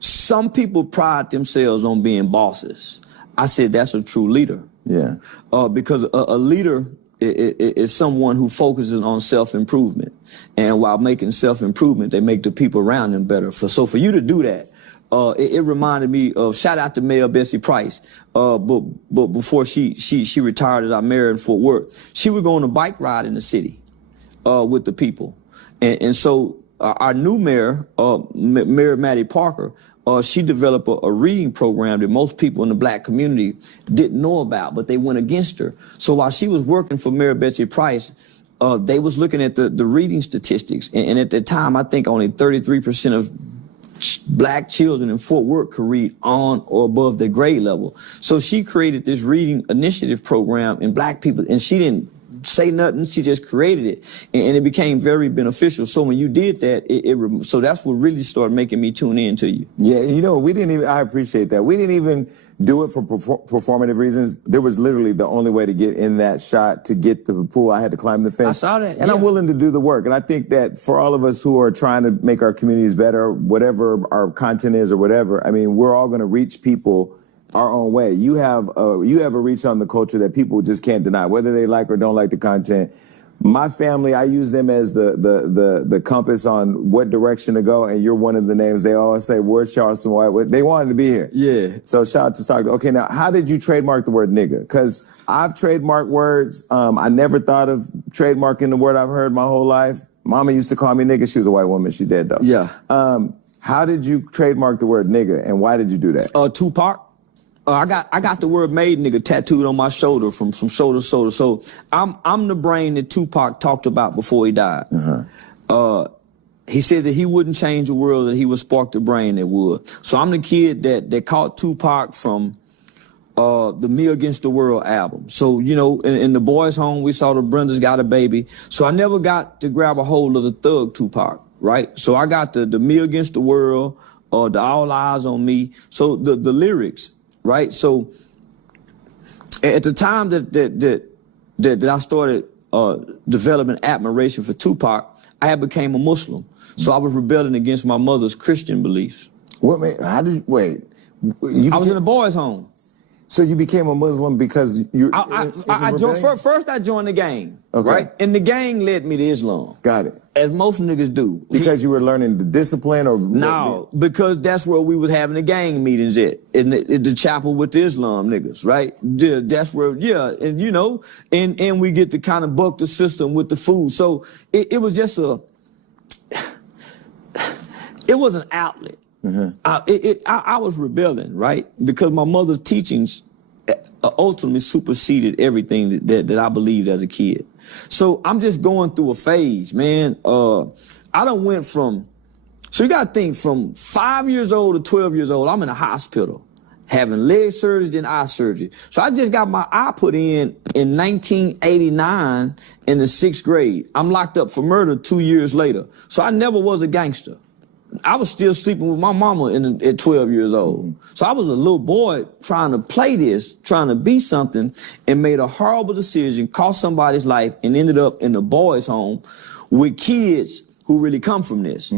some people pride themselves on being bosses. I said that's a true leader. Yeah. Because a leader is someone who focuses on self-improvement. And while making self-improvement, they make the people around them better. So for you to do that, it reminded me of, shout out to Mayor Bessie Price. But before she retired as our mayor in Fort Worth, she would go on a bike ride in the city with the people. And so our new mayor, Mayor Maddie Parker, she developed a reading program that most people in the black community didn't know about, but they went against her. So while she was working for Mayor Betsy Price, they was looking at the reading statistics. And at the time, I think only 33% of black children in Fort Worth could read on or above their grade level. So she created this reading initiative program in black people, and she didn't say nothing, she just created it, and it became very beneficial. So when you did that, so that's what really started making me tune in to you. Yeah, you know, I appreciate that. We didn't even do it for performative reasons. There was literally the only way to get in that shot, to get the pool. I had to climb the fence. I saw that, and I'm willing to do the work. And I think that for all of us who are trying to make our communities better, whatever our content is or whatever, I mean, we're all going to reach people our own way. You have a reach on the culture that people just can't deny, whether they like or don't like the content. My family, I use them as the compass on what direction to go, and you're one of the names. They always say, where's Charleston White? They wanted to be here. Yeah. So shout out to Stockton. Okay, now, how did you trademark the word nigga? Because I've trademarked words. I never thought of trademarking the word I've heard my whole life. Mama used to call me nigga. She was a white woman. She dead, though. Yeah. How did you trademark the word nigga, and why did you do that? Tupac. I got the word "made nigga" tattooed on my shoulder from shoulder to shoulder. So I'm the brain that Tupac talked about before he died. He said that he wouldn't change the world, that he would spark the brain that would. So I'm the kid that caught Tupac from the Me Against the World album. So, you know, in the boys' home, we saw the Brenda's Got a Baby. So I never got to grab a hold of the Thug Tupac, right? So I got the Me Against the World, the All Eyes on Me. So the lyrics. Right, so at the time that I started developing admiration for Tupac, I had became a Muslim. So I was rebelling against my mother's Christian beliefs. What? How did you wait? I was in a boys' home. So you became a Muslim because you? First I joined the gang, okay. Right? And the gang led me to Islam. Got it. As most niggas do. Because you were learning the discipline, or? No, because that's where we was having the gang meetings at, in the chapel with the Islam niggas, right? Yeah, that's where, yeah, and you know, and we get to kind of buck the system with the food. So it was just it was an outlet. I was rebelling, right? Because my mother's teachings ultimately superseded everything that I believed as a kid. So I'm just going through a phase, man. I done went from, so you gotta think, from 5 years old to 12 years old, I'm in a hospital having leg surgery, then eye surgery. So I just got my eye put in 1989 in the 6th grade. I'm locked up for murder 2 years later. So I never was a gangster. I was still sleeping with my mama at 12 years old. So I was a little boy trying to play this, trying to be something, and made a horrible decision, cost somebody's life, and ended up in the boys' home with kids who really come from this.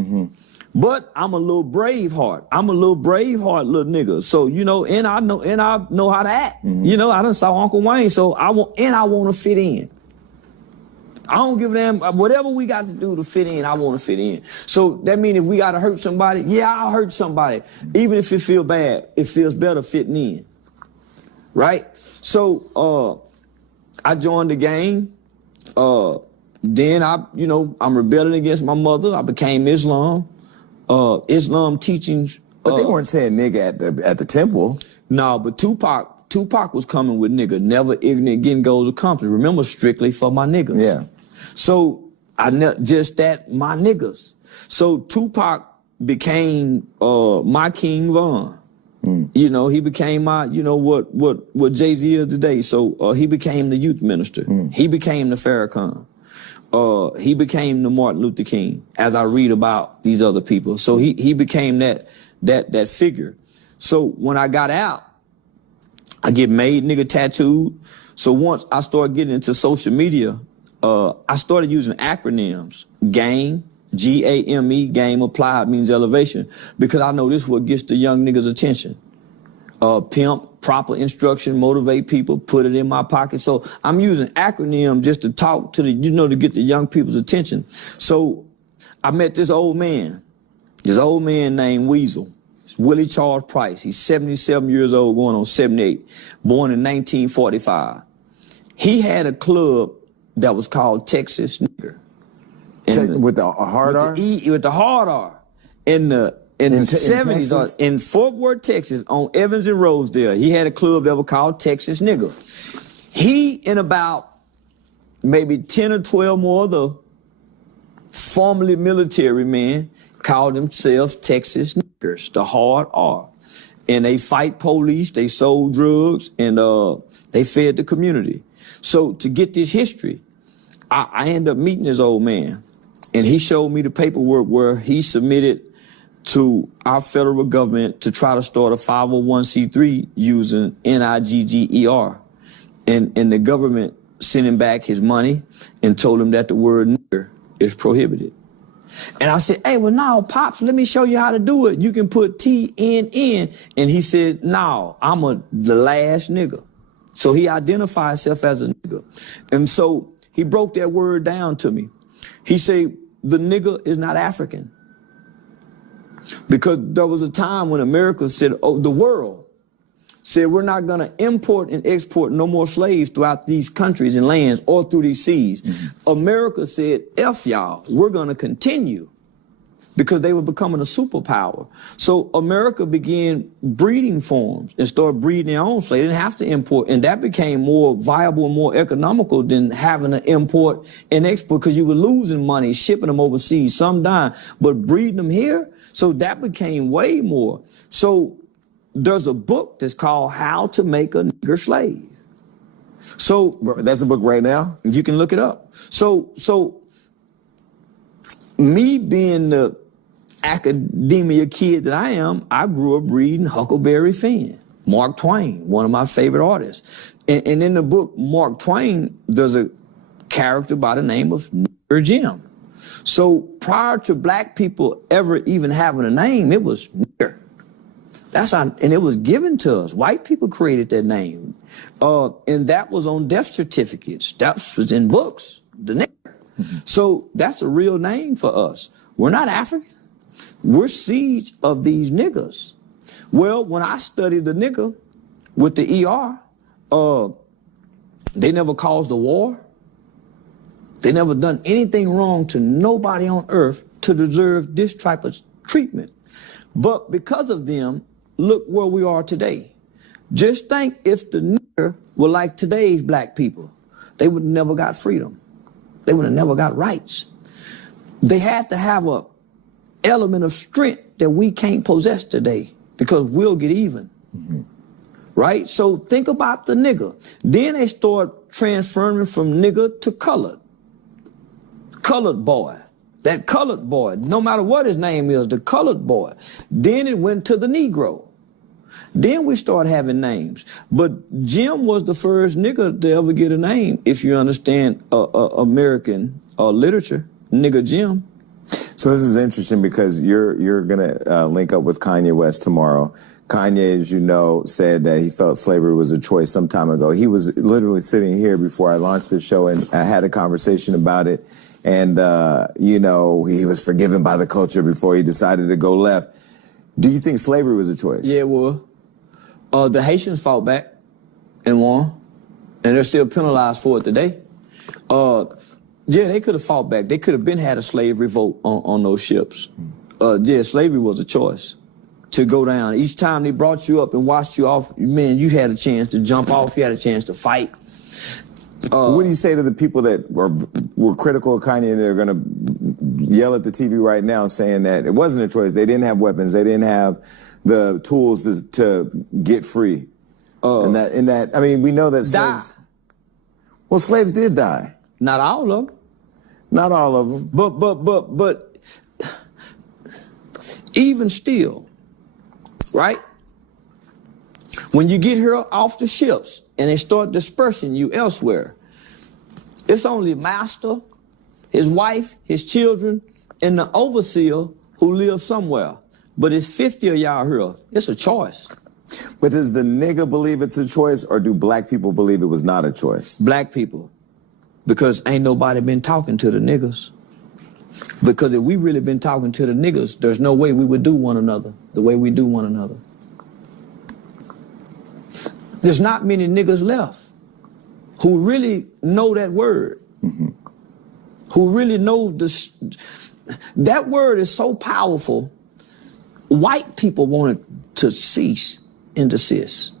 But I'm a little braveheart. I'm a little braveheart little nigga. So, you know, and I know how to act. You know, I done saw Uncle Wayne, so I want to fit in. I don't give a damn. Whatever we got to do to fit in, I want to fit in. So that means if we got to hurt somebody, yeah, I'll hurt somebody. Even if it feel bad, it feels better fitting in. Right? So I joined the gang. Then I'm rebelling against my mother. I became Islam. Islam teachings. But they weren't saying nigga at the temple. No, but Tupac was coming with nigga, never ignorant, getting goals accomplished. Remember, strictly for my niggas. Yeah. So just that, my niggas. So Tupac became my King Von. You know, he became my, you know, what Jay-Z is today. So he became the youth minister. He became the Farrakhan. He became the Martin Luther King, as I read about these other people. So he became that figure. So when I got out, I get made nigga tattooed. So once I started getting into social media, I started using acronyms: GANG, G-A-M-E, game applied means elevation, because I know this is what gets the young niggas' attention. Pimp, proper instruction, motivate people, put it in my pocket. So I'm using acronym just to talk to to get the young people's attention. So I met this old man named Weasel. It's Willie Charles Price. He's 77 years old, going on 78, born in 1945. He had a club that was called Texas Nigger. With the hard R? With the hard R. In the 70s, in Fort Worth, Texas, on Evans and Rosedale, he had a club that was called Texas Nigger. He and about maybe 10 or 12 more other formerly military men called themselves Texas Niggers, the hard R. And they fight police, they sold drugs, and they fed the community. So to get this history, I ended up meeting this old man, and he showed me the paperwork where he submitted to our federal government to try to start a 501c3 using N-I-G-G-E-R. And the government sent him back his money and told him that the word nigger is prohibited. And I said, hey, well, no, Pops, let me show you how to do it. You can put T-N-N. And he said, no, I'm the last nigger. So he identified himself as a nigger. And so he broke that word down to me. He said, the nigger is not African. Because there was a time when America said, the world said, we're not going to import and export no more slaves throughout these countries and lands or through these seas. Mm-hmm. America said, F y'all, we're going to continue, because they were becoming a superpower. So America began breeding farms and started breeding their own slaves. They didn't have to import, and that became more viable and more economical than having to import and export, because you were losing money shipping them overseas, some dying, but breeding them here. So that became way more. So there's a book that's called How to Make a Nigger Slave. So that's a book right now? You can look it up. So me being the academia kid that I am, I grew up reading Huckleberry Finn, Mark Twain, one of my favorite artists. And in the book, Mark Twain, there's a character by the name of Nigger Jim. So prior to black people ever even having a name, it was nigger. And it was given to us. White people created that name. And that was on death certificates. That was in books, the nigger. Mm-hmm. So that's a real name for us. We're not African. We're seeds of these niggers. Well, when I studied the nigger with the ER, they never caused a war. They never done anything wrong to nobody on earth to deserve this type of treatment. But because of them, look where we are today. Just think if the nigger were like today's black people, they would have never got freedom. They would have never got rights. They had to have a element of strength that we can't possess today, because we'll get even. Mm-hmm. Right? So think about the nigger. Then they start transferring from nigger to colored. Colored boy. That colored boy, no matter what his name is, the colored boy. Then it went to the Negro. Then we start having names. But Jim was the first nigger to ever get a name, if you understand American literature, nigger Jim. So this is interesting, because you're gonna link up with Kanye West tomorrow. Kanye, as you know, said that he felt slavery was a choice some time ago. He was literally sitting here before I launched this show, and I had a conversation about it. And, he was forgiven by the culture before he decided to go left. Do you think slavery was a choice? Yeah, it was. The Haitians fought back and won, and they're still penalized for it today. Yeah, they could have fought back. They could have had a slave revolt on those ships. Yeah, slavery was a choice to go down. Each time they brought you up and washed you off, man, you had a chance to jump off. You had a chance to fight. What do you say to the people that were critical of Kanye, and they're going to yell at the TV right now saying that it wasn't a choice? They didn't have weapons. They didn't have the tools to get free. I mean, we know that slaves... Well, slaves did die. Not all of them. Not all of them. But even still, right? When you get here off the ships and they start dispersing you elsewhere, it's only master, his wife, his children, and the overseer who lives somewhere. But it's 50 of y'all here. It's a choice. But does the nigga believe it's a choice, or do black people believe it was not a choice? Black people. Because ain't nobody been talking to the niggas. Because if we really been talking to the niggas, there's no way we would do one another the way we do one another. There's not many niggas left who really know that word. Mm-hmm. Who really know this. That word is so powerful. White people want it to cease and desist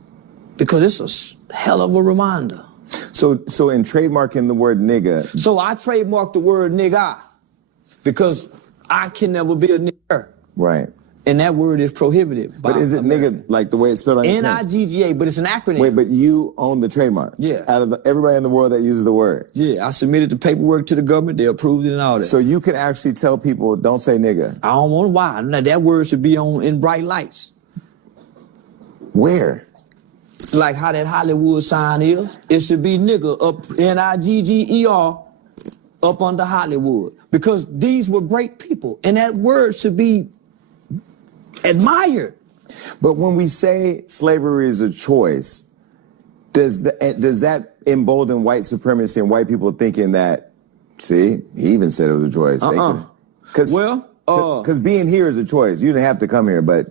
because it's a hell of a reminder. So in trademarking the word nigga. So I trademarked the word nigga because I can never be a nigger. Right. And that word is prohibited. But is it American. Nigga like the way it's spelled on your N-I-G-G-A, but it's an acronym. Wait, but you own the trademark? Yeah. Out of everybody in the world that uses the word? Yeah, I submitted the paperwork to the government. They approved it and all that. So you can actually tell people, don't say nigga? I don't want to. Why? Now, that word should be on in bright lights. Where? Like how that Hollywood sign is. It should be nigga up, N-I-G-G-E-R, up under Hollywood. Because these were great people. And that word should be admired. But when we say slavery is a choice, does that embolden white supremacy and white people thinking that, see, he even said it was a choice. Because being here is a choice. You didn't have to come here, but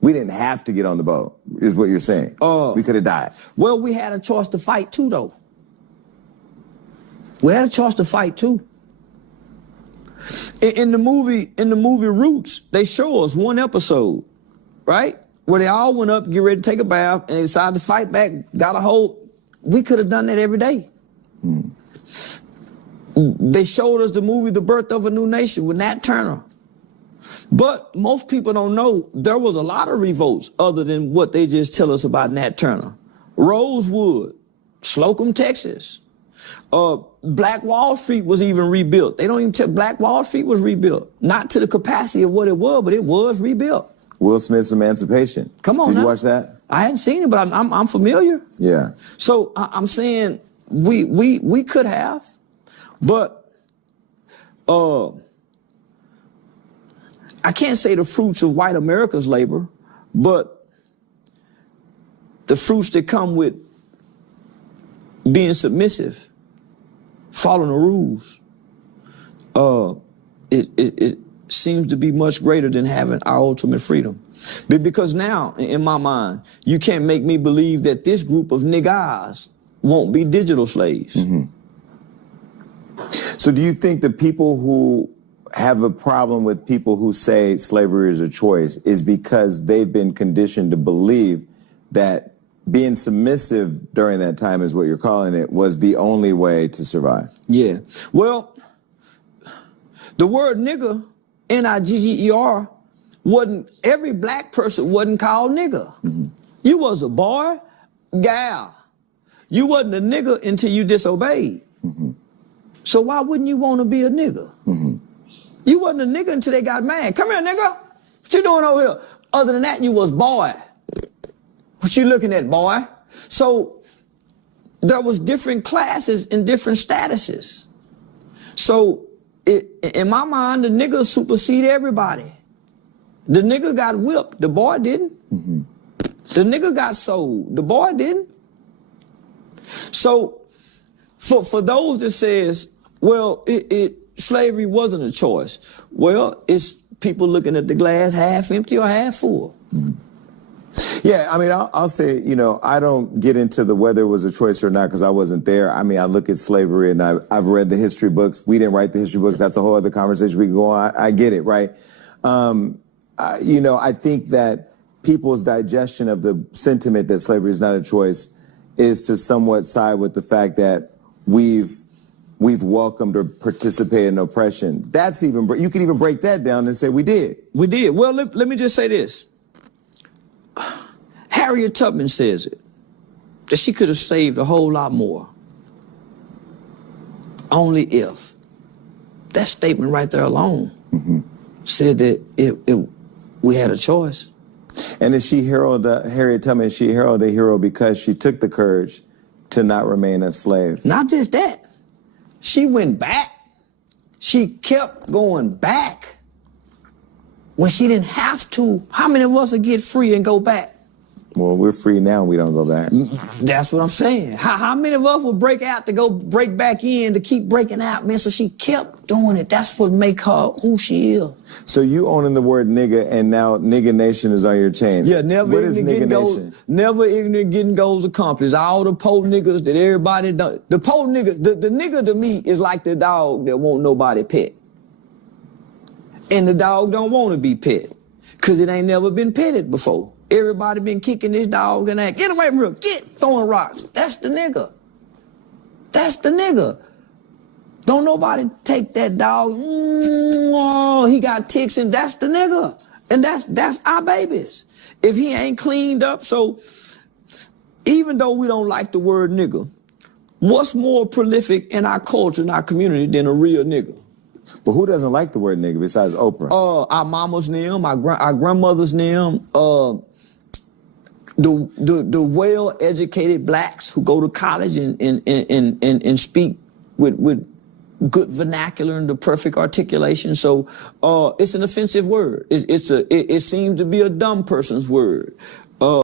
we didn't have to get on the boat, is what you're saying. We could have died. Well, we had a choice to fight too, though. We had a choice to fight too. In the movie Roots, they show us one episode, right? Where they all went up, get ready to take a bath, and they decided to fight back, got a hold. We could have done that every day. They showed us the movie The Birth of a New Nation with Nat Turner. But most people don't know there was a lot of revolts other than what they just tell us about Nat Turner. Rosewood, Slocum, Texas. Black Wall Street was even rebuilt. They don't even tell Black Wall Street was rebuilt. Not to the capacity of what it was, but it was rebuilt. Will Smith's Emancipation. Come on, Did you watch that? I hadn't seen it, but I'm familiar. Yeah. So I'm saying we could have, but I can't say the fruits of white America's labor, but the fruits that come with being submissive, following the rules, it seems to be much greater than having our ultimate freedom. Because now, in my mind, you can't make me believe that this group of niggas won't be digital slaves. Mm-hmm. So do you think the people who have a problem with people who say slavery is a choice is because they've been conditioned to believe that being submissive during that time, is what you're calling it, was the only way to survive? Yeah. Well, the word nigger, N-I-G-G-E-R, every black person wasn't called nigger. Mm-hmm. You was a boy, gal. You wasn't a nigger until you disobeyed. Mm-hmm. So why wouldn't you want to be a nigger? Mm-hmm. You wasn't a nigger until they got mad. Come here, nigga. What you doing over here? Other than that, you was boy. What you looking at, boy? So there was different classes and different statuses. So in my mind, the nigga superseded everybody. The nigga got whipped. The boy didn't. Mm-hmm. The nigga got sold. The boy didn't. So for those that says, well, slavery wasn't a choice. Well, it's people looking at the glass half empty or half full. Mm-hmm. Yeah, I mean, I'll say, I don't get into the whether it was a choice or not because I wasn't there. I mean, I look at slavery and I've read the history books. We didn't write the history books. That's a whole other conversation we can go on. I get it, right? I think that people's digestion of the sentiment that slavery is not a choice is to somewhat side with the fact that we've welcomed or participated in oppression. That's even, you can even break that down and say we did. We did. Well, let me just say this. Harriet Tubman says it, that she could have saved a whole lot more. Only if. That statement right there alone said that we had a choice. And is she Harriet Tubman, is she heralded a hero because she took the courage to not remain a slave? Not just that. She went back. She kept going back. when she didn't have to. How many of us would get free and go back? Well, we're free now and we don't go back. That's what I'm saying. How many of us would break out to go break back in to keep breaking out, man? So she kept doing it. That's what make her who she is. So you owning the word nigga, and now Nigga Nation is on your chain. Yeah, never What is ignorant Nigga getting Nation? goals. Never ignorant getting goals accomplished. All the po niggas that everybody done. The po nigga, the nigga to me is like the dog that won't nobody pet. And the dog don't want to be pet. Cause it ain't never been petted before. Everybody been kicking this dog and that. Get away from him. Get throwing rocks. That's the nigga. That's the nigga. Don't nobody take that dog. Oh, he got ticks, and that's the nigga. And that's our babies. If he ain't cleaned up, so even though we don't like the word nigga, what's more prolific in our culture, in our community, than a real nigga? Well, who doesn't like the word nigga besides Oprah? Our mama's name, our grandmother's name, the well-educated blacks who go to college and speak with good vernacular and the perfect articulation. So it's an offensive word. It seems to be a dumb person's word.